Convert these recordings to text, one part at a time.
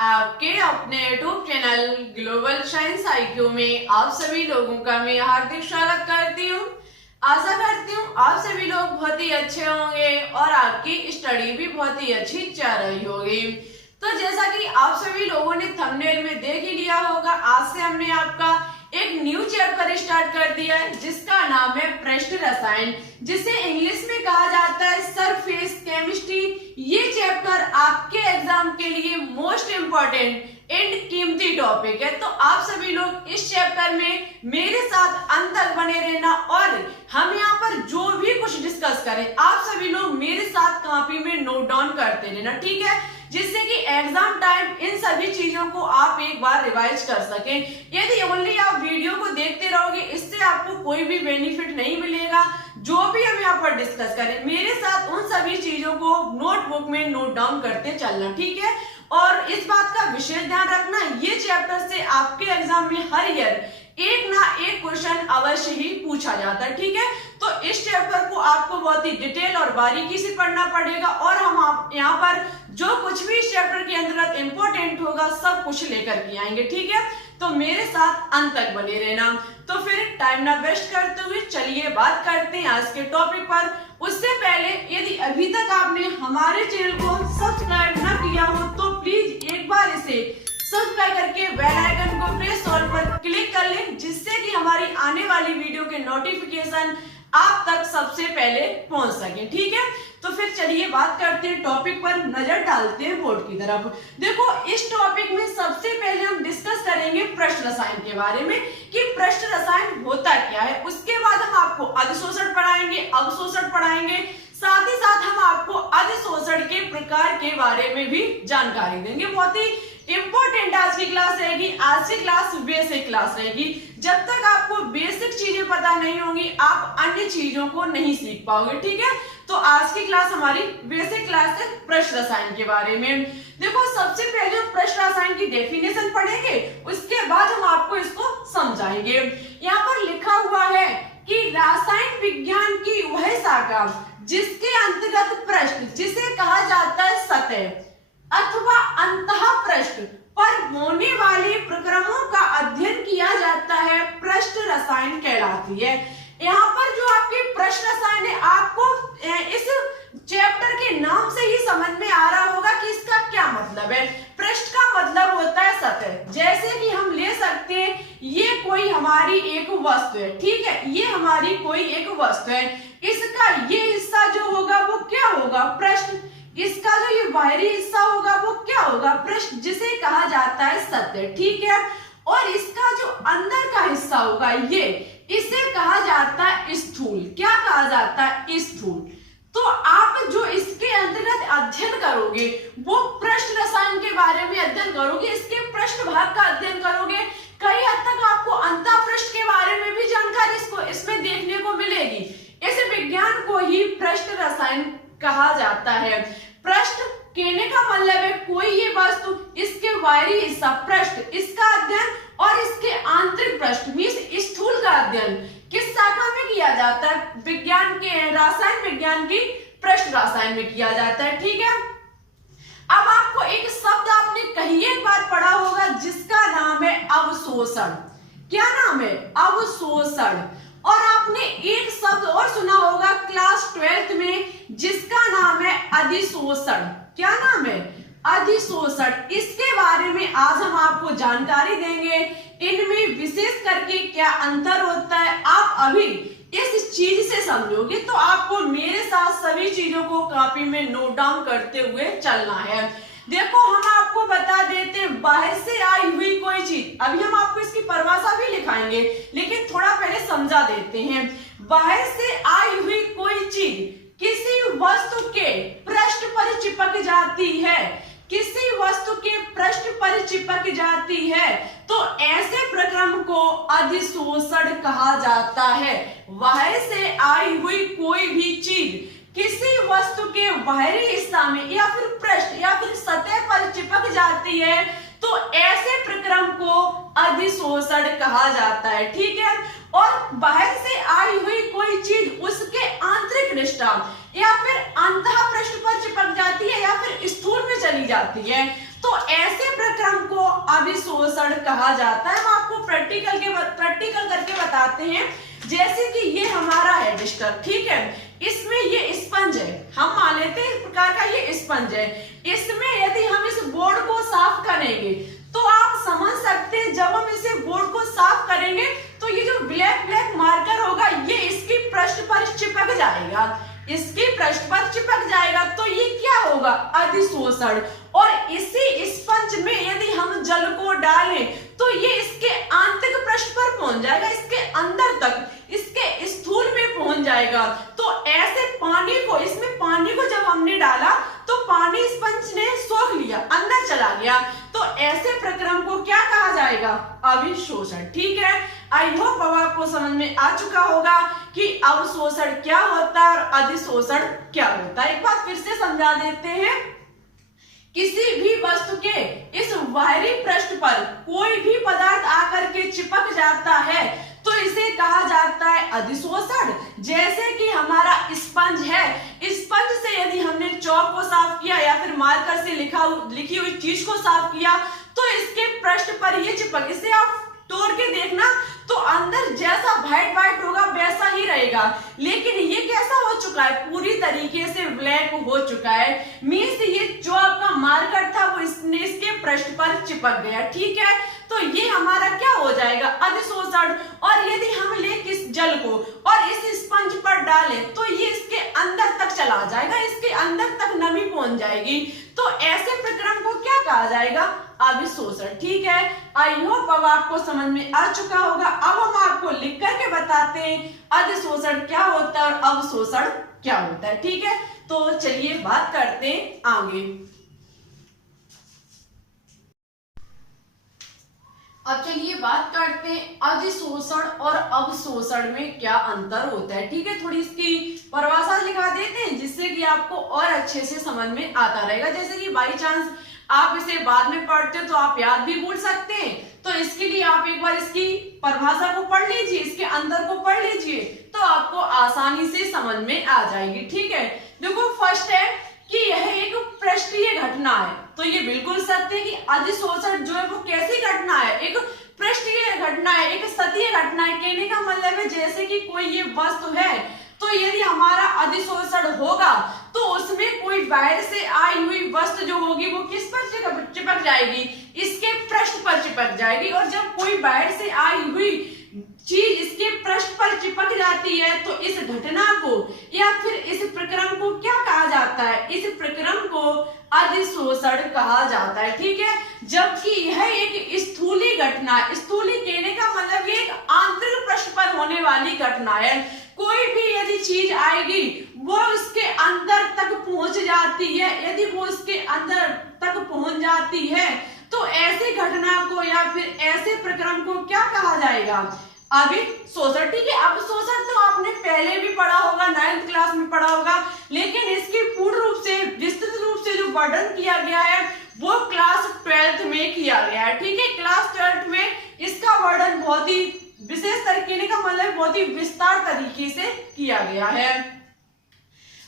आपके अपने YouTube channel global science IQ में आप सभी लोगों का मैं हार्दिक स्वागत करती हूँ। आशा करती हूँ आप सभी लोग बहुत ही अच्छे होंगे और आपकी स्टडी भी बहुत ही अच्छी चल रही होगी। तो जैसा कि आप सभी लोगों ने थंबनेल में देख ही लिया होगा, आज से हमने आपका एक न्यू चैप्टर स्टार्ट कर दिया है जिसका नाम है पृष्ठ रसायन, जिसे इंग्लिश में कहा जाता है सरफेस केमिस्ट्री। ये चैप्टर आपके एग्जाम के लिए मोस्ट इम्पोर्टेंट एंड कीमती टॉपिक है। तो आप सभी लोग इस चैप्टर में मेरे साथ अंत तक बने रहना और हम यहाँ पर जो भी कुछ डिस्कस करें आप सभी लोग मेरे साथ कॉपी में नोट डाउन करते रहना, ठीक है, जिससे कि एग्जाम टाइम इन सभी चीजों को आप एक बार रिवाइज कर सकें। यदि ओनली आप वीडियो को देखते रहोगे इससे आपको कोई भी बेनिफिट नहीं मिलेगा। जो भी हम यहाँ पर डिस्कस करें मेरे साथ उन सभी चीजों को नोटबुक में नोट डाउन करते चलना, ठीक है। और इस बात का विशेष ध्यान रखना, ये चैप्टर से आपके एग्जाम में हर ईयर एक ना एक क्वेश्चन अवश्य ही पूछा जाता है, ठीक है। तो इस चैप्टर को आपको बहुत ही डिटेल और बारीकी से पढ़ना पड़ेगा और हम यहाँ पर जो कुछ भी इस चैप्टर के अंतर्गत इंपॉर्टेंट होगा सब कुछ लेकर के आएंगे, ठीक है। तो मेरे साथ अंत तक बने रहना। तो फिर टाइम ना वेस्ट करते हुए चलिए बात करते हैं आज के टॉपिक पर। उससे पहले यदि अभी तक आपने हमारे चैनल को सब्सक्राइब न किया हो तो प्लीज एक बार इसे सब्सक्राइब करके बेल आइकन को प्रेस ऑल पर क्लिक कर लें, जिससे कि हमारी आने वाली वीडियो के नोटिफिकेशन आप तक सबसे पहले पहुंच सके, ठीक है। तो फिर चलिए बात करते हैं टॉपिक पर, नजर डालते हैं बोर्ड की तरफ। देखो इस टॉपिक में सबसे पहले हम डिस्कस करेंगे पृष्ठ रसायन के बारे में कि पृष्ठ रसायन होता क्या है। उसके बाद हम आपको अधिशोषण पढ़ाएंगे, अवशोषण पढ़ाएंगे, साथ ही साथ हम आपको अधिशोषण के प्रकार के बारे में भी जानकारी देंगे। बहुत ही इंपॉर्टेंट आज की क्लास रहेगी। आज की क्लास बेसिक क्लास रहेगी। जब तक आपको बेसिक चीजें पता नहीं होंगी आप अन्य चीजों को नहीं सीख पाओगे, ठीक है। तो आज की क्लास हमारी बेसिक क्लास है पृष्ठ रसायन के बारे में। देखो सबसे पहले हम पृष्ठ रसायन की डेफिनेशन पढ़ेंगे, उसके बाद हम आपको इसको समझाएंगे। यहाँ पर लिखा हुआ है कि रसायन विज्ञान की वह शाखा जिसके अंतर्गत पृष्ठ, जिसे कहा जाता है सतह अथवा अंतः पृष्ठ पर होने वाले प्रक्रमों का अध्ययन किया जाता है, पृष्ठ रसायन कहलाती है। यहाँ पर जो आपकी पृष्ठ रसायन है आपको इस चैप्टर के नाम से ही समझ में आ रहा होगा कि इसका क्या मतलब है। पृष्ठ का मतलब होता है सतह। जैसे कि हम ले सकते हैं ये कोई हमारी एक वस्तु है, ठीक है, ये हमारी कोई एक वस्तु है, इसका ये हिस्सा जो होगा वो क्या होगा, पृष्ठ। इसका जो ये बाहरी हिस्सा होगा वो क्या होगा, पृष्ठ, जिसे कहा जाता है सतह, ठीक है। और इसका जो अंदर का हिस्सा होगा ये, इसे कहा जाता है स्थूल। क्या कहा जाता है, स्थूल। तो आप जो इसके अंतर्गत अध्ययन करोगे वो पृष्ठ रसायन के बारे में अध्ययन करोगे, इसके पृष्ठ भाग का अध्ययन करोगे। कई हद तक आपको अंतः पृष्ठ के बारे में भी जानकारी इसमें देखने को मिलेगी। इस विज्ञान को ही पृष्ठ रसायन कहा जाता है। पृष्ठ कहने का मतलब है कोई ये वस्तु, इसके बाहरी हिस्सा पृष्ठ, इसका अध्ययन और इसके आंतरिक पृष्ठ मींस स्थूल का अध्ययन किस शाखा में किया जाता है, विज्ञान के रसायन विज्ञान की पृष्ठ रसायन में किया जाता है, ठीक है। अब आपको एक शब्द आपने कहीं एक बार पढ़ा होगा जिसका नाम है अवशोषण। क्या नाम है, अवशोषण। और आपने एक शब्द और सुना होगा क्लास 12th में जिसका नाम है अधिशोषण। क्या नाम है, अधिशोषण। इसके बारे में आज हम आपको जानकारी देंगे। इनमें विशेष करके क्या अंतर होता है आप अभी इस चीज से समझोगे तो आपको मेरे साथ सभी चीजों को कॉपी में नोट डाउन करते हुए चलना है। देखो हम आपको बता देते हैं बाहर से आई हुई कोई चीज, अभी हम आपको इसकी परिभाषा भी लिखाएंगे लेकिन थोड़ा पहले समझा देते हैं। बाहर से आई हुई कोई चीज किसी वस्तु के पृष्ठ पर चिपक जाती है, किसी वस्तु के पृष्ठ पर चिपक जाती है तो ऐसे प्रक्रम को अधिशोषण कहा जाता है। बाहर से आई हुई कोई भी चीज किसी वस्तु के बाहरी हिस्सा में या फिर पृष्ठ या फिर सतह पर चिपक जाती है तो ऐसे प्रक्रम को अधिशोषण कहा जाता है, ठीक है। और बाहर से आई हुई कोई चीज उसके आंतरिक निष्ठान या फिर अंतः पृष्ठ पर चिपक जाती है या फिर स्थूल में चली जाती है तो ऐसे प्रक्रम को अभिशोषण कहा जाता है। हम आपको प्रैक्टिकल करके बताते हैं। जैसे कि ये हमारा है डिस्टर, ठीक है, इसमें ये स्पंज है, हम मान लेते हैं इस प्रकार का ये स्पंज है। इसमें यदि हम इस बोर्ड को साफ करेंगे तो आप समझ सकते हैं, जब हम इसे बोर्ड को साफ करेंगे तो ये जो ब्लैक मार्कर होगा ये इसकी पृष्ठ पर चिपक जाएगा, इसकी पृष्ठ पर चिपक जाएगा। तो ये क्या होगा? अधिशोषण। और इसी स्पंज में यदि हम जल को डालें तो ये इसके आंतरिक पृष्ठ पर पहुंच जाएगा, इसके अंदर तक, इसके स्थूल में पहुंच जाएगा। तो ऐसे पानी को, इसमें पानी को जब हमने डाला तो पानी स्पंज ने सोख लिया, अंदर चला गया। तो ऐसे प्रक्रम को क्या कहा जाएगा? अभिशोषण। ठीक है, आई होप अब आपको समझ में आ चुका होगा कि अवशोषण क्या होता है और अधिशोषण क्या होता है। एक बात फिर से समझा देते हैं। किसी भी वस्तु के इस बाहरी पृष्ठ पर कोई भी पदार्थ आकर के चिपक जाता है तो इसे कहा जाता है अधिशोषण। जैसे कि हमारा स्पंज है, स्पंज से यदि हमने चौक को साफ किया या फिर मार्कर से लिखी हुई चीज को साफ किया तो इसके पृष्ठ पर ये चिपक, इसे आप तोड़ के देखना तो अंदर जैसा व्हाइट होगा वैसा ही रहेगा, लेकिन ये कैसा हो चुका है? पूरी तरीके से ब्लैक हो चुका है। मीन्स ये जो आपका मार्कर था वो इसके पृष्ठ पर चिपक गया। ठीक है, तो ये हमारा क्या हो जाएगा? अधिशोषण। और यदि हम ले इस जल को और इस स्पंज पर डालें तो ये इसके अंदर तक चला जाएगा, इसके अंदर तक नमी पहुंच जाएगी। तो ऐसे प्रक्रम को क्या कहा जाएगा? अभिशोषण। ठीक है, आई होप अब आपको समझ में आ चुका होगा। अब हम आपको लिख करके बताते हैं अधिशोषण क्या होता है और अवशोषण क्या होता है। ठीक है, तो चलिए बात करते हैं आगे। अब चलिए बात करते हैं अधिशोषण और अवशोषण में क्या अंतर होता है। ठीक है, थोड़ी इसकी परिभाषा लिखा देते हैं जिससे कि आपको और अच्छे से समझ में आता रहेगा। जैसे कि बाई चांस आप इसे बाद में पढ़ते हो तो आप याद भी भूल सकते हैं, तो इसके लिए आप एक बार इसकी परिभाषा को पढ़ लीजिए, इसके अंदर को पढ़ लीजिए तो आपको आसानी से समझ में आ जाएगी। ठीक है, देखो फर्स्ट है कि यह एक पृष्ठीय घटना है, तो ये बिल्कुल सत्य है कि अधिशोषण जो है वो कैसी घटना है? एक पृष्ठीय घटना है, एक सतहीय घटना है। कहने का मतलब है जैसे कि कोई ये वस्तु है तो यदि हमारा अधिशोषण होगा तो उसमें कोई बाहर से आई हुई वस्तु जो होगी वो किस पर चिपक जाएगी? इसके पृष्ठ पर चिपक जाएगी। और जब कोई बाहर से आई हुई चीज इसके पृष्ठ पर चिपक जाती है तो इस घटना को या फिर इस प्रक्रम को क्या कहा जाता है? इस प्रक्रम को अधिशोषण कहा जाता है। ठीक है, जबकि यह एक स्थूली घटना है। स्थूली कहने का मतलब ये एक आंतरिक पृष्ठ पर होने वाली घटना है। कोई भी यदि चीज आएगी वो इसके अंदर तक पहुंच जाती है। यदि वो इसके अंदर तक पहुंच जाती है तो ऐसी घटना को या फिर ऐसे प्रक्रम को क्या कहा जाएगा? अभिशोषण। ठीक है, अवशोषण तो आपने पहले भी पढ़ा होगा, 9th क्लास में पढ़ा होगा, लेकिन इसकी पूर्ण रूप से विस्तृत रूप से जो वर्णन किया गया है वो क्लास 12th में किया गया है। ठीक है, क्लास 12th में इसका वर्णन बहुत ही विशेष तरीके का मतलब बहुत ही विस्तार तरीके से किया गया है।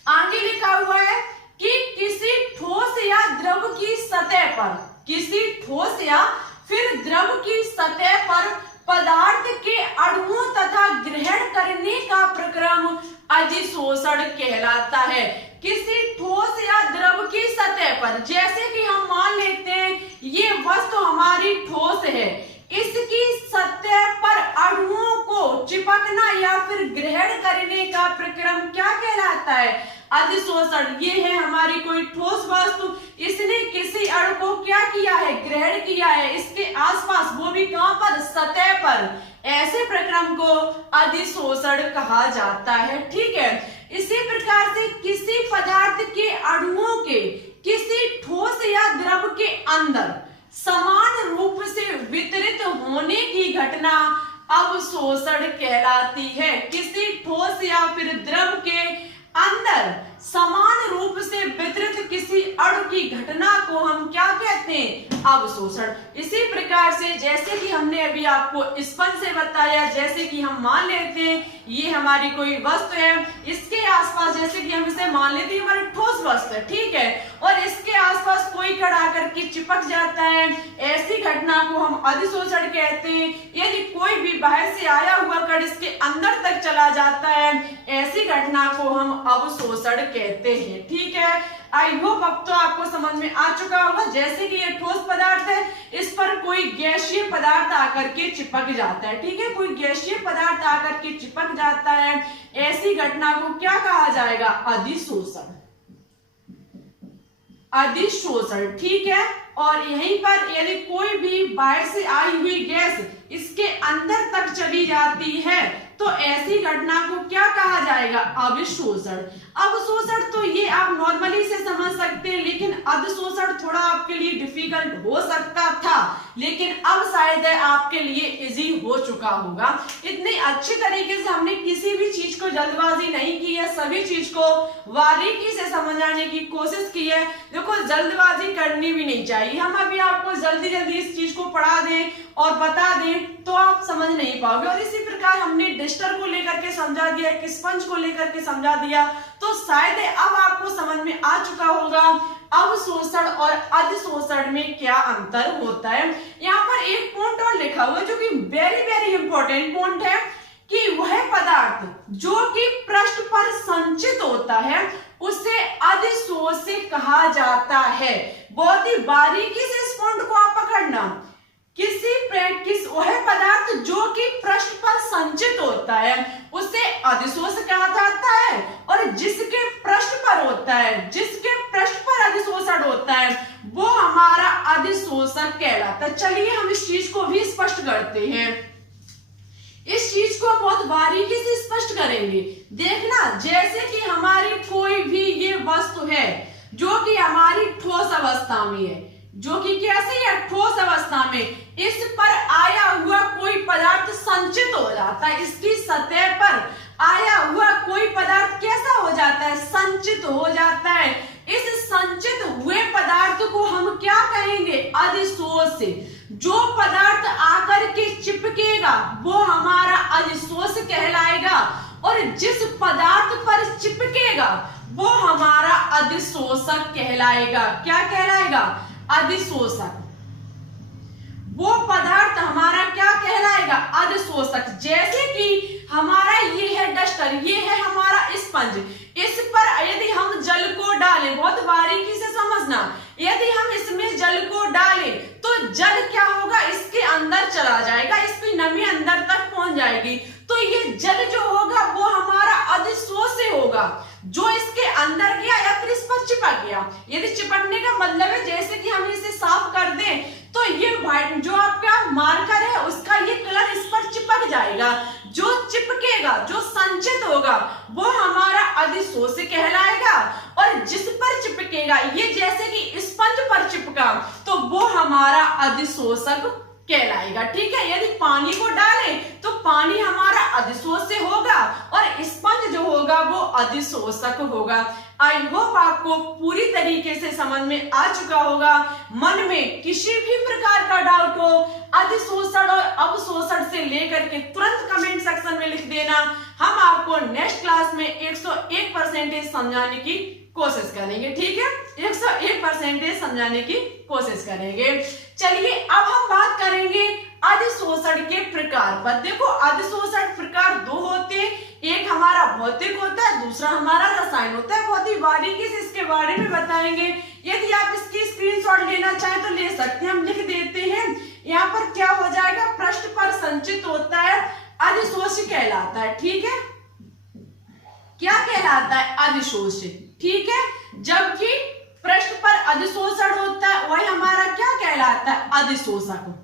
आगे लिखा हुआ है कि किसी ठोस या द्रव की सतह पर, किसी ठोस या फिर द्रव की सतह पर पदार्थ के अणुओं तथा ग्रहण करने का प्रक्रम अधिशोषण कहलाता है। किसी ठोस या द्रव की सतह पर, जैसे कि हम मान लेते हैं ये वस्तु हमारी ठोस है, इसकी सतह पर अणुओं को चिपकना या फिर ग्रहण करने का प्रक्रम क्या कहलाता है? अधिशोषण। ये है हमारी कोई ठोस वस्तु, इसने किसी अणु को क्या किया है? ग्रहण किया है, इसके आसपास, वो भी कहां पर? सतह पर। ऐसे प्रक्रम को अधिशोषण कहा जाता है। ठीक है, इसी प्रकार से किसी पदार्थ के अणुओं के किसी ठोस या द्रव के अंदर समान रूप से वितरित होने की घटना अवशोषण कहलाती है। किसी ठोस या फिर द्रव के अंदर समान रूप से वितरित किसी अणु की घटना को हम क्या कहते हैं? अवशोषण। इसी प्रकार से जैसे कि हमने अभी आपको स्पंज से बताया, जैसे कि हम मान लेते हैं ये हमारी कोई वस्तु है, इसके आसपास जैसे कि हम इसे मान लेते हैं हमारी ठोस वस्तु है। ठीक है, और इसके आसपास कोई कण आकर के चिपक जाता है, ऐसी घटना को हम अधिशोषण कहते हैं। यदि कोई भी बाहर से आया हुआ कण इसके अंदर तक चला जाता है, ऐसी घटना को हम अवशोषण कहते हैं। ठीक है, आई होप अब तो आपको समझ में आ चुका होगा। जैसे कि ये ठोस पदार्थ है, इस पर कोई गैसीय पदार्थ आकर के चिपक जाता है। ठीक है, कोई गैसीय पदार्थ आकर के चिपक जाता है, ऐसी घटना को क्या कहा जाएगा? अधिशोषण। अधिशोषण। ठीक है, और यहीं पर यदि कोई भी बाहर से आई हुई गैस इसके अंदर तक चली जाती है, तो ऐसी घटना को क्या कहा जाएगा? अवशोषण। अवशोषण तो ये आप नॉर्मली से समझ सकते हैं, लेकिन अधिशोषण थोड़ा आपके लिए डिफिकल्ट हो सकता था, लेकिन अब शायद आपके लिए इजी हो चुका होगा। इतनी अच्छी तरीके से हमने किसी भी चीज को जल्दबाजी नहीं की है, सभी चीज को बारीकी से समझाने की कोशिश की है। देखो, जल्दबाजी करनी भी नहीं चाहिए। हम अभी आपको जल्दी जल्दी इस चीज को पढ़ा दें और बता दें तो आप समझ नहीं पाओगे। और इसी प्रकार हमने डिस्टर को लेकर के समझा दिया, एक स्पंज को लेकर के समझा दिया, तो शायद अब आपको समझ में आ चुका होगा अवशोषण और अधिशोषण में क्या अंतर होता है। यहाँ पर एक पॉइंट और लिखा हुआ है जो कि वेरी वेरी इंपॉर्टेंट पॉइंट है, कि वह पदार्थ जो कि पृष्ठ पर संचित होता है उसे अधिशोषित कहा जाता है। बहुत ही बारीकी से इस पॉइंट को आप पकड़ना। वह पदार्थ जो कि पृष्ठ पर संचित होता है उसे अधिशोषक कहा जाता है, और जिसके पृष्ठ पर होता है, जिसके पृष्ठ पर अधिशोषण होता है, वो हमारा अधिशोषक कहलाता है। चलिए हम इस चीज को भी स्पष्ट करते हैं। इस चीज को बहुत बारीकी से स्पष्ट करेंगे। देखना, जैसे कि हमारी कोई भी ये वस्तु है जो कि हमारी ठोस अवस्था में है, जो कि कैसे है? ठोस अवस्था में। इस पर आया हुआ कोई पदार्थ संचित हो जाता है, इसकी सतह पर आया हुआ कोई पदार्थ कैसा हो जाता है? संचित हो जाता है। इस संचित हुए पदार्थ को हम क्या कहेंगे? अधिशोषित। जो पदार्थ आकर के चिपकेगा वो हमारा अधिशोष कहलाएगा, और जिस पदार्थ पर चिपकेगा वो हमारा अधिशोषक कहलाएगा। क्या कहलाएगा? अधिशोषक। वो पदार्थ हमारा क्या कहलाएगा? अधिशोषक। जैसे कि हमारा ये है डस्टर, ये है हमारा स्पंज। इस पर यदि हम जल को डालें, बहुत बारीकी से समझना, यदि हम इसमें जल को डालें तो जल क्या होगा? इसके अंदर चला जाएगा, इसकी नमी अंदर तक पहुंच जाएगी। तो ये जल जो होगा वो हमारा अधिशोष्य होगा, जो इसके अंदर गया या फिर इस पर चिपक गया। यदि चिपकने का मतलब है जैसे कि हम इसे साफ कर दें तो ये व्हाइट जो आपका मार्कर है उसका ये कलर इस पर चिपक जाएगा। जो चिपकेगा, जो संचित होगा वो हमारा अधिशोष्य कहलाएगा, और जिस पर चिपकेगा, ये जैसे कि स्पंज पर चिपका, तो वो हमारा अधिशोषक कहलाएगा। ठीक है, यदि पानी को डालें तो पानी हमारा अधिशोष्य होगा, और स्पंज जो होगा वो अधिशोषक होगा। आई होप आपको पूरी तरीके से समझ में आ चुका होगा। मन में किसी भी प्रकार का डाउट हो अधिशोषण और अवशोषण से लेकर के तुरंत कमेंट सेक्शन में लिख देना। हम आपको नेक्स्ट क्लास में 101% समझाने की कोशिश करेंगे। ठीक है, 101% समझाने की कोशिश करेंगे। चलिए अब हम बात करेंगे अधिशोषण के प्रकार पर। देखो, अधिशोषण प्रकार दो होते हैं, एक हमारा भौतिक होता है, दूसरा हमारा रसायन होता है। बहुत ही बारीकी से इसके बारे में बताएंगे। यदि आप इसकी स्क्रीनशॉट लेना चाहें तो ले सकते हैं, हम लिख देते हैं। यहाँ पर क्या हो जाएगा? पृष्ठ पर संचित होता है, अधिशोष्य कहलाता है। ठीक है, क्या कहलाता है? अधिशोष्य। ठीक है, जबकि पृष्ठ पर अधिशोषण होता है वही हमारा क्या कहलाता है? अधिशोषक।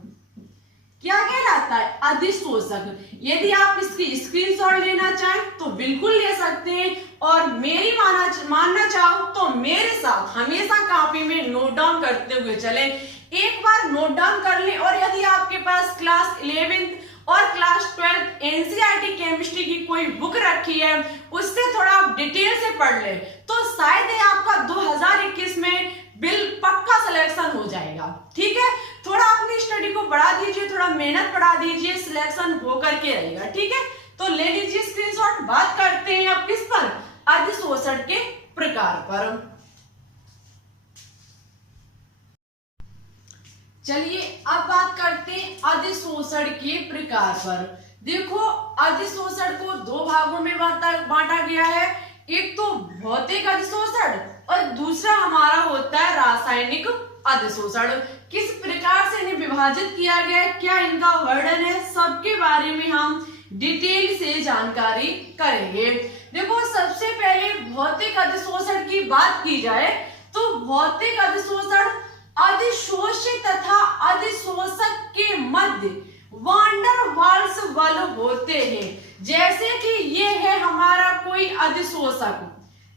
क्या कहलाता है? अधिशोषक। यदि आप इसकी स्क्रीनशॉट लेना चाहें तो बिल्कुल ले सकते हैं, और मेरी मानना चाहो तो मेरे साथ हमेशा कॉपी में नोट डाउन करते हुए चले। एक बार नोट डाउन कर लें, और यदि आपके पास क्लास 11th और क्लास 12th एनसीईआरटी केमिस्ट्री की कोई बुक रखी है उससे थोड़ा आप डिटेल से पढ़ ले तो शायद आपका 2021 में बिल पक्का सिलेक्शन हो जाएगा। ठीक है, थोड़ा अपनी स्टडी को बढ़ा दीजिए, थोड़ा मेहनत बढ़ा दीजिए, सिलेक्शन होकर के रहेगा। ठीक है, तो ले लीजिए स्क्रीनशॉट। बात करते हैं अब किस पर? अधिशोषण के प्रकार पर। चलिए अब बात करते हैं अधिशोषण के प्रकार पर। देखो, अधिशोषण को दो भागों में बांटा गया है। एक तो भौतिक अधिशोषण और दूसरा हमारा होता है रासायनिक अधिशोषण। किस प्रकार से इन्हें विभाजित किया गया है, क्या इनका वर्णन है, सबके बारे में हम डिटेल से जानकारी करेंगे। देखो, सबसे पहले भौतिक अधिशोषण की बात की जाए तो भौतिक अधिशोषण अधिशोषित तथा अधिशोषक के मध्य वान डर वाल्स बल होते हैं। जैसे कि ये है हमारा कोई अधिशोषक,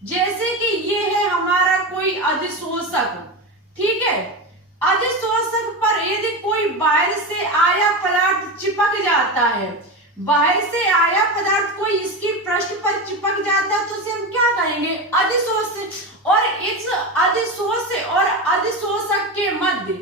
जैसे कि ये है हमारा कोई अधिशोषक, ठीक है। अधिशोषक पर यदि कोई बाहर से आया पदार्थ चिपक जाता है, बाहर से आया पदार्थ कोई इसकी पृष्ठ पर चिपक जाता है, तो उसे हम क्या कहेंगे, अधिशोष। और इस अधिशोष और अधिशोषक के मध्य,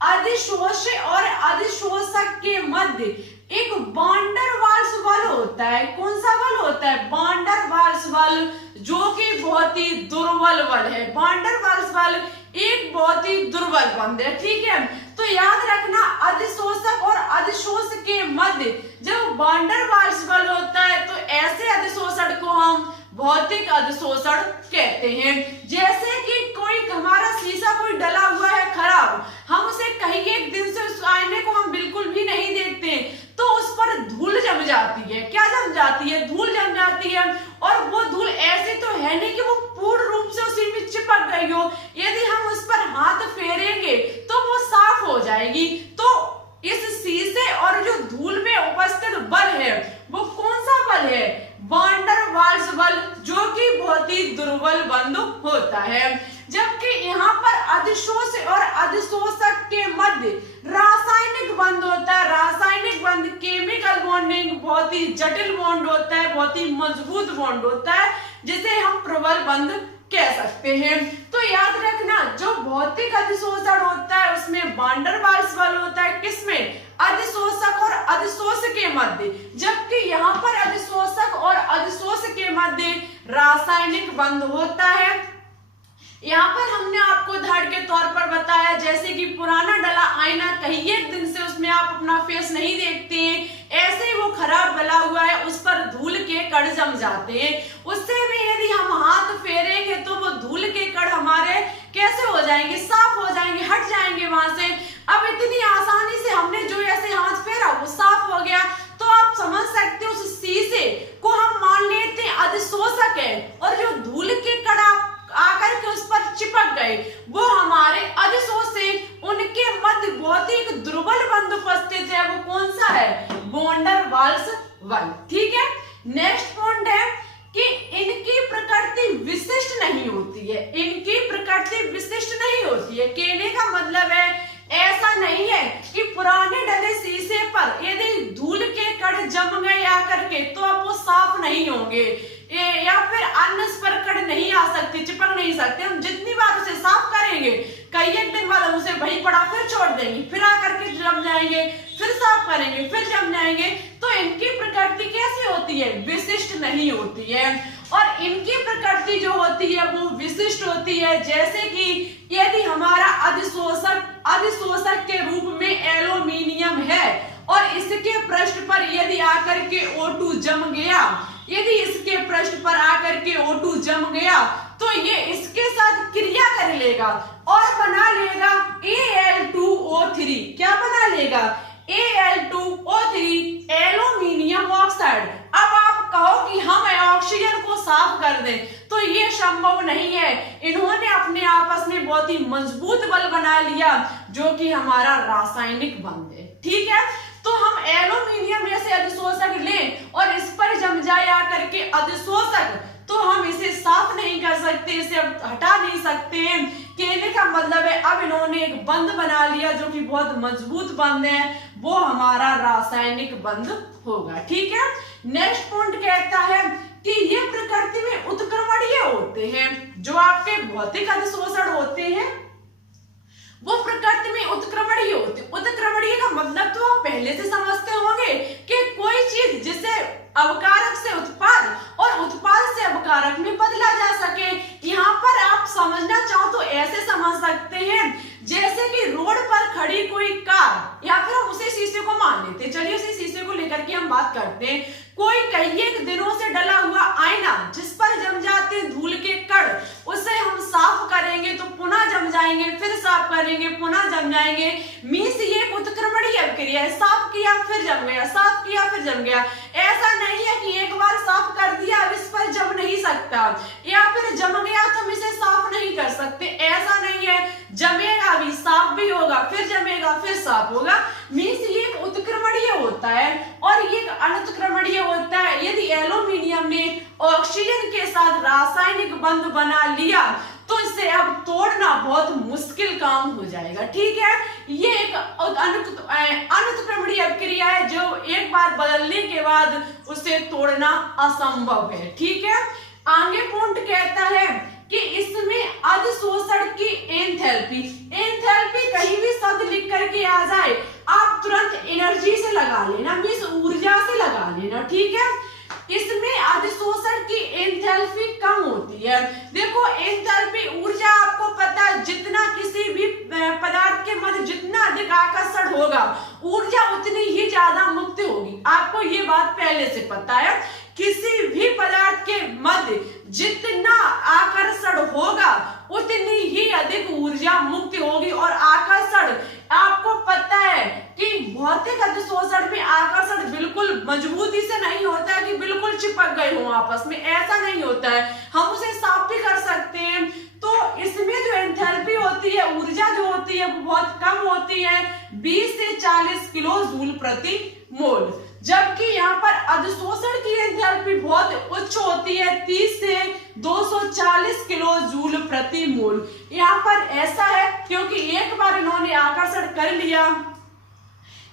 अधिशोष और अधिशोषक के मध्य एक वान डर वाल्स बल होता है। कौन सा बल होता है, वान डर वाल्स बल, जो कि बहुत ही दुर्बल बल है। वान डर वाल्स बल एक बहुत ही दुर्बल बल है, ठीक है। तो याद रखना, अधिशोषक और अधिशोष के मध्य जब वान डर वाल्स बल होता है तो ऐसे अधिशोषण को हम भौतिक अधिशोषण कहते हैं। जैसे कि कोई हमारा शीशा कोई डला हुआ है खराब, हम उसे कहीं एक दिन से उस आईने को हम बिल्कुल भी नहीं देखते तो उस पर धूल जम जाती है। क्या जम जाती है, धूल जम जाती है। और वो धूल ऐसे तो है नहीं कि वो पूर्ण रूप से उसी में चिपक गई हो, यदि हम उस पर हाथ फेरेंगे तो वो साफ हो जाएगी। तो इस शीशे और जो धूल में उपस्थित बल है वो कौन सा बल है, वान डर वाल्स बल, जो कि बहुत ही दुर्बल बंध होता है। जबकि यहाँ पर अधिशोष और अधिशोषक के मध्य रासायनिक बंध होता है। रासायनिक बंध केमिकल बॉन्डिंग बहुत ही जटिल बॉन्ड होता है, बहुत ही मजबूत बॉन्ड होता है, जिसे हम प्रबल बंध कह सकते हैं। तो याद रखना, जो भौतिक अधिशोषण होता है उसमें वान डर वाल्स बल होता है, किसमें, अधिशोषक और अधिशोष के मध्य। जबकि यहाँ पर अधिशोषक और अधिशोष के मध्य रासायनिक बंध होता है। यहाँ पर हमने आपको उदाहरण के तौर पर बताया, जैसे कि पुराना डला आईना, कहीं एक दिन से उसमें आप अपना फेस नहीं देखते हैं, ऐसे ही वो खराब डला हुआ है, उस पर धूल के कण जम जाते हैं। उससे भी यदि हम हाथ फेरेंगे तो वो धूल के कण हमारे कैसे हो जाएंगे, साफ हो जाएंगे, हट जाएंगे वहां से। अब इतनी आसानी से हमने जो ऐसे हाथ फेरा वो साफ हो गया। तो आप समझ सकते हो, उस शीशे को हम मान लेते हैं अधिशोषक है, और जो धूल के कण आकर के उस पर चिपक गए वो हमारे अधिशोष से। उनके मध्य बहुत ही एक दुर्बल बंध उपस्थित है, वो कौन सा है, वान डर वाल्स बल, ठीक है। नेक्स्ट पॉइंट है कि इनकी प्रकृति विशिष्ट नहीं होती है। इनकी प्रकृति विशिष्ट नहीं होती है, कहने का मतलब है ऐसा नहीं है कि पुराने डले शीशे पर यदि धूल के कण जम गए आकर के तो अब वो साफ नहीं होंगे, या फिर अन्य पर कण नहीं आ सकते, चिपक नहीं सकते। हम जितनी बार उसे साफ करेंगे, कई एक दिन बाद हम उसे वहीं पड़ा फिर छोड़ देंगे, फिर आकर के जम जाएंगे, फिर साफ करेंगे, फिर जम जाएंगे। तो इनकी प्रकृति कैसी होती है, विशिष्ट नहीं होती है। और इनकी प्रकृति जो होती है वो विशिष्ट होती है। जैसे कि यदि हमारा अधिशोषक के रूप में एल्यूमिनियम है और इसके पृष्ठ पर यदि आकर के O2 जम गया, यदि इसके पृष्ठ पर आकर के O2 जम गया तो ये इसके साथ क्रिया कर लेगा और बना लेगा Al2O3। क्या बना लेगा, Al2O3, एल्यूमिनियम ऑक्साइड। अब आप कहो कि हम ऑक्सीजन को साफ कर दें, तो ये संभव नहीं है। इन्होंने अपने आपस में बहुत ही मजबूत बल बना लिया, जो कि हमारा रासायनिक बंध है, ठीक है। तो हम एल्यूमिनियम में से अधिशोषक लें और इस पर जम जाए आकर के अधिशोषक, तो हम इसे साफ नहीं कर सकते, इसे अब हटा नहीं सकते हैं। कहने का मतलब है अब इन्होंने एक बंध बना लिया जो कि बहुत मजबूत बंध है, वो हमारा रासायनिक बंध होगा, ठीक है। नेक्स्ट पॉइंट कहता है कि ये प्रकृति में उत्क्रमणीय होते हैं। जो आपके भौतिक अधिशोषण होते हैं वो प्रकृति में उत्क्रमणीय होते हैं। उत्क्रमणीय का मतलब तो आप पहले से समझते होंगे कि कोई चीज जिसे अवकारक से उत्पाद और उत्पाद से अवकारक में बदला जा सके। यहाँ पर आप समझना चाहो तो ऐसे समझ सकते हैं, जैसे कि रोड पर खड़ी कोई करते हैं। कोई कई दिनों से डला हुआ आईना जिस पर जम जाते धूल के कण, उसे हम साफ करेंगे तो पुनः जम जाएंगे, फिर साफ करेंगे पुनः जम जाएंगे। मीन्स ये उत्क्रमणीय अभिक्रिया है, साफ किया फिर जम गया, साफ किया फिर जम गया। ऐसा नहीं है कि एक बार साफ कर दिया अब इस पर जम नहीं सकता, या फिर जम गया तो हम इसे साफ नहीं कर सकते, ऐसा नहीं है। जमेगा भी, साफ भी होगा, फिर जमेगा, फिर साफ होगा। मीन्स ये उत्क्रमणीय होता है और ये अनुत्क्रमणीय होता है। यदि एल्यूमिनियम ने ऑक्सीजन के साथ रासायनिक बंध बना लिया तो इसे अब तोड़ना बहुत मुश्किल काम हो जाएगा। ठीक है, ये एक अनुत्क्रमणीय अभिक्रिया है जो एक बार बदलने के बाद उसे तोड़ना असंभव है। ठीक है, आगे पॉइंट कहता है कि इसमें अधिशोषण की एंथैल्पी, एंथैल्पी कहीं भी शब्द लिख करके आ जाए आप तुरंत एनर्जी से लगा लेना, मींस ऊर्जा से लगा लेना। ठीक है, इसमें अधिशोषण की एंथैल्पी कम होती है। देखो एंथैल्पी ऊर्जा आपको पता है, जितना किसी भी पदार्थ के मध्य जितना अधिक आकर्षण होगा ऊर्जा उतनी ही ज्यादा मुक्त होगी। आपको ये बात पहले से पता है, किसी भी पदार्थ के मध्य जितना आकर्षण होगा उतनी ही अधिक ऊर्जा मुक्त होगी। और आकर्षण आपको पता है कि भौतिक अधिशोषण में आकर्षण बिल्कुल मजबूती से नहीं होता है कि बिल्कुल चिपक गए हो आपस में, ऐसा नहीं होता है, हम उसे साफ भी कर सकते हैं। तो इसमें जो एंथैल्पी होती है, ऊर्जा जो होती है वो बहुत कम होती है, 20 से 40 किलो जूल प्रति मोल, जबकि यहाँ पर अधिशोषण की एंथैल्पी बहुत उच्च होती है, 30 से 240 किलो जूल प्रति मोल। यहाँ पर ऐसा है क्योंकि एक बार इन्होंने आकर्षण कर लिया,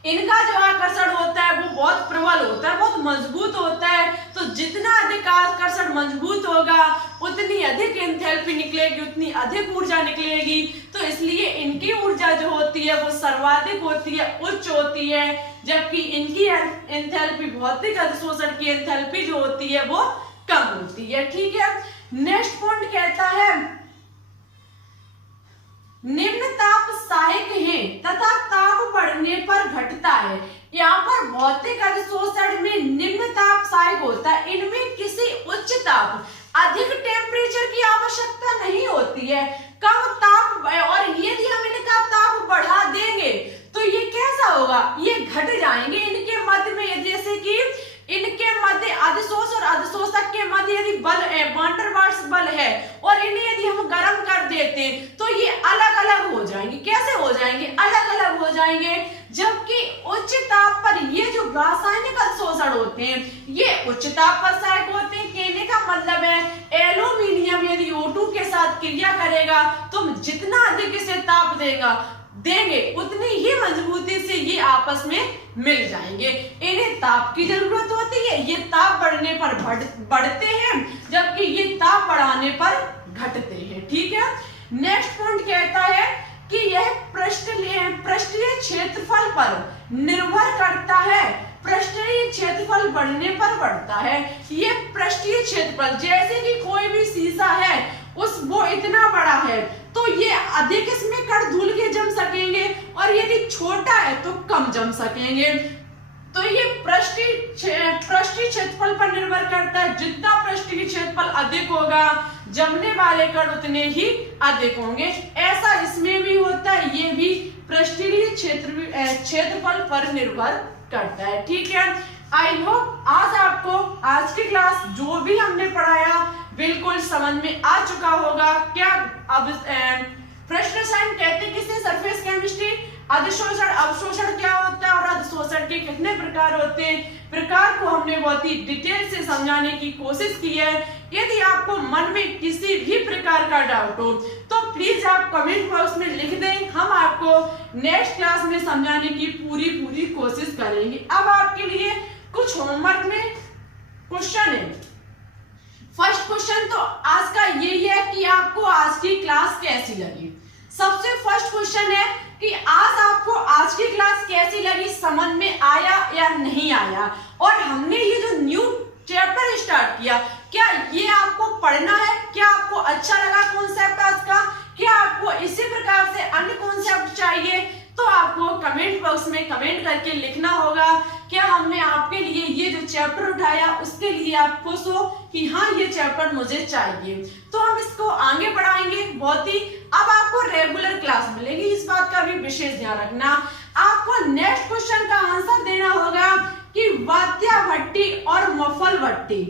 इनका जो आकर्षण होता है वो बहुत प्रबल होता है, बहुत मजबूत होता है। तो जितना अधिक आकर्षण मजबूत होगा उतनी अधिक एंथैल्पी निकलेगी, उतनी अधिक ऊर्जा निकलेगी। तो इसलिए इनकी ऊर्जा जो होती है वो सर्वाधिक होती है, उच्च होती है, जबकि इनकी एंथैल्पी भौतिक अधिशोषण की एंथैल्पी जो होती है वो कम होती है। ठीक है, नेक्स्ट पॉइंट कहता है निम्न ताप सहायक है तथा ताप बढ़ने पर घटता है। यहाँ पर भौतिक अधिशोषण में निम्न ताप सहायक होता है, इनमें किसी उच्च ताप अधिक टेम्परेचर की आवश्यकता नहीं होती है, कम ताप, और यदि हम इनका ताप बढ़ा देंगे तो ये कैसा होगा, ये घट जाएंगे इनके मध्य में। जैसे कि इनके मध्य अधिशोष और अधिशोषक के मध्य यदि बल है, वैन डर वाल्स बल है, और इन्हें यदि हम गर्म कर देते हैं तो ये अलग अलग हो जाएंगे। कैसे हो जाएंगे, अलग अलग हो जाएंगे। जबकि उच्च ताप पर ये जो रासायनिक अधिशोषण होते हैं ये उच्च ताप पर सहायक होते हैं। कहने का मतलब है एल्यूमिनियम यदि O2 के साथ क्रिया करेगा तो जितना अधिक इसे ताप देंगे उतनी ही मजबूती से ये आपस में मिल जाएंगे। इन्हें ताप की जरूरत होती है, ये ताप बढ़ने पर बढ़ते हैं, जबकि ये ताप बढ़ाने पर घटते हैं। ठीक है, नेक्स्ट पॉइंट कहता है कि यह पृष्ठीय क्षेत्रफल पर निर्भर करता है, पृष्ठीय क्षेत्रफल बढ़ने पर बढ़ता है। ये पृष्ठीय क्षेत्रफल, जैसे कि कोई भी शीशा है वो इतना बड़ा है तो ये अधिक इसमें कण धूल के जम सकेंगे, और यदि छोटा है तो कम जम सकेंगे। तो ये पृष्ठीय क्षेत्रफल पर निर्भर करता है, जितना पृष्ठीय क्षेत्रफल अधिक होगा जमने वाले कण उतने ही अधिक होंगे। ऐसा इसमें भी होता है, ये भी पृष्ठीय क्षेत्रफल पर निर्भर करता है। ठीक है, आई होप आज आपको आज की क्लास जो भी हमने पढ़ाया बिल्कुल समझ में आ चुका होगा। क्या अब प्रश्न साइन कहते किसे, सरफेस केमिस्ट्री, अधिशोषण अवशोषण क्या होता है और अधिशोषण के कितने प्रकार होते हैं, प्रकार को हमने बहुत ही डिटेल से समझाने की कोशिश की है। यदि आपको मन में किसी भी प्रकार का डाउट हो तो प्लीज आप कमेंट बॉक्स में लिख दें, हम आपको नेक्स्ट क्लास में समझाने की पूरी कोशिश करेंगे। अब आपके लिए कुछ होमवर्क में क्वेश्चन है। फर्स्ट क्वेश्चन तो आज का यही है कि आपको आज की क्लास कैसी लगी। सबसे फर्स्ट क्वेश्चन है कि आज आपको आज की क्लास कैसी लगी, समझ में आया या नहीं आया, और हमने ये जो न्यू चैप्टर स्टार्ट किया क्या ये आपको पढ़ना है, क्या आपको अच्छा लगा कॉन्सेप्ट आज का, क्या आपको इसी प्रकार से अन्य कॉन्सेप्ट चाहिए, तो आपको कमेंट बॉक्स में कमेंट करके लिखना होगा क्या हमने आपके लिए ये जो चैप्टर उठाया उसके लिए आप खुश हो कि हाँ ये चैप्टर मुझे चाहिए, तो हम इसको आगे बढ़ाएंगे बहुत ही। अब आपको रेगुलर क्लास मिलेगी, इस बात का भी विशेष ध्यान रखना। आपको नेक्स्ट क्वेश्चन का आंसर देना होगा कि वात्या भट्टी और मफल भट्टी,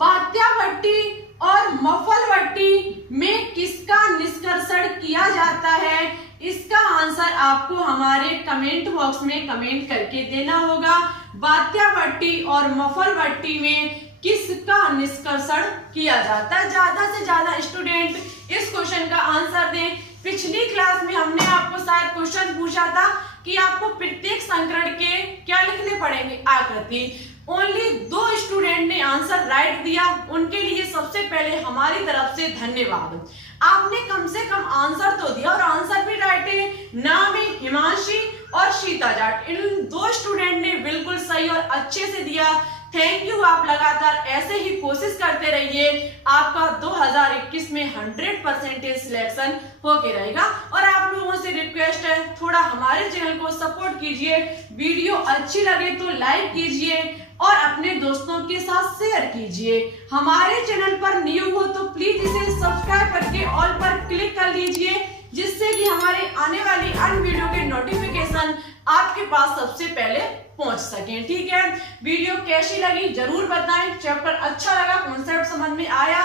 वात्या भट्टी और मफल भट्टी में किसका निष्कर्षण किया जाता है, इसका आंसर आपको हमारे कमेंट बॉक्स में कमेंट करके देना होगा। वात्या भट्टी और मफल भट्टी में किसका निष्कर्षण किया जाता है। ज्यादा से ज्यादा स्टूडेंट इस क्वेश्चन का आंसर दें। पिछली क्लास में हमने आपको शायद क्वेश्चन पूछा था कि आपको प्रत्येक संकरण के क्या लिखने पड़ेंगे, आकृति। ओनली 2 स्टूडेंट ने आंसर राइट दिया, उनके लिए सबसे पहले हमारी तरफ से धन्यवाद। आपने कम से कम आंसर तो दिया और आंसर भी राइट है। नाम है हिमांशी और शीता जाट, इन 2 स्टूडेंट ने बिल्कुल सही और अच्छे से दिया। Thank you. आप लगातार ऐसे ही कोशिश करते रहिए, आपका 2021 में 100% सिलेक्शन होके रहेगा। और आप लोगों से रिक्वेस्ट है, थोड़ा हमारे चैनल को सपोर्ट कीजिए, वीडियो अच्छी लगे तो लाइक कीजिए और अपने दोस्तों के साथ शेयर कीजिए। हमारे चैनल पर न्यू हो तो प्लीज इसे सब्सक्राइब करके ऑल पर क्लिक कर लीजिए, जिससे कि हमारे आने वाली अन्य वीडियो के नोटिफिकेशन आपके पास सबसे पहले पहुंच सकें। ठीक है, वीडियो कैसी लगी जरूर बताएं, चैप्टर अच्छा लगा, कॉन्सेप्ट समझ में आया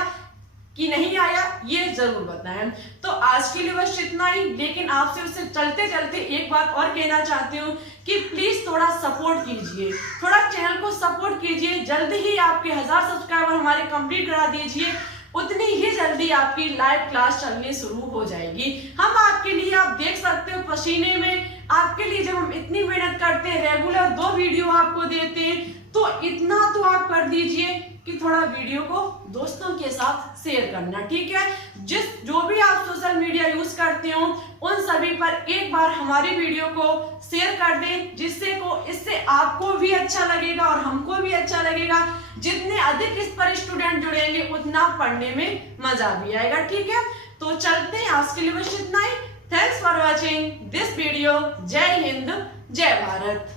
कि नहीं आया ये जरूर बताएं। तो आज के लिए बस इतना ही, लेकिन आपसे उससे चलते चलते एक बात और कहना चाहती हूँ कि प्लीज थोड़ा सपोर्ट कीजिए, थोड़ा चैनल को सपोर्ट कीजिए। जल्दी ही आपके 1000 सब्सक्राइबर हमारे कंप्लीट करा दीजिए, उतनी ही जल्दी आपकी लाइव क्लास चलनी शुरू हो जाएगी। हम आपके लिए, आप देख सकते हो पसीने में, आपके लिए जब हम इतनी मेहनत करते हैं, रेगुलर 2 वीडियो आपको देते हैं, तो इतना तो आप कर दीजिए कि थोड़ा वीडियो को दोस्तों के साथ शेयर करना। ठीक है, जो भी आप सोशल मीडिया यूज करते हो उन सभी पर एक बार हमारी वीडियो को शेयर कर दें, इससे आपको भी अच्छा लगेगा और हमको भी अच्छा लगेगा। जितने अधिक इस पर स्टूडेंट जुड़ेंगे उतना पढ़ने में मजा भी आएगा। ठीक है, तो चलते हैं, आज के लिए बस इतना ही। Thanks for watching this video. जय हिंद, जय भारत।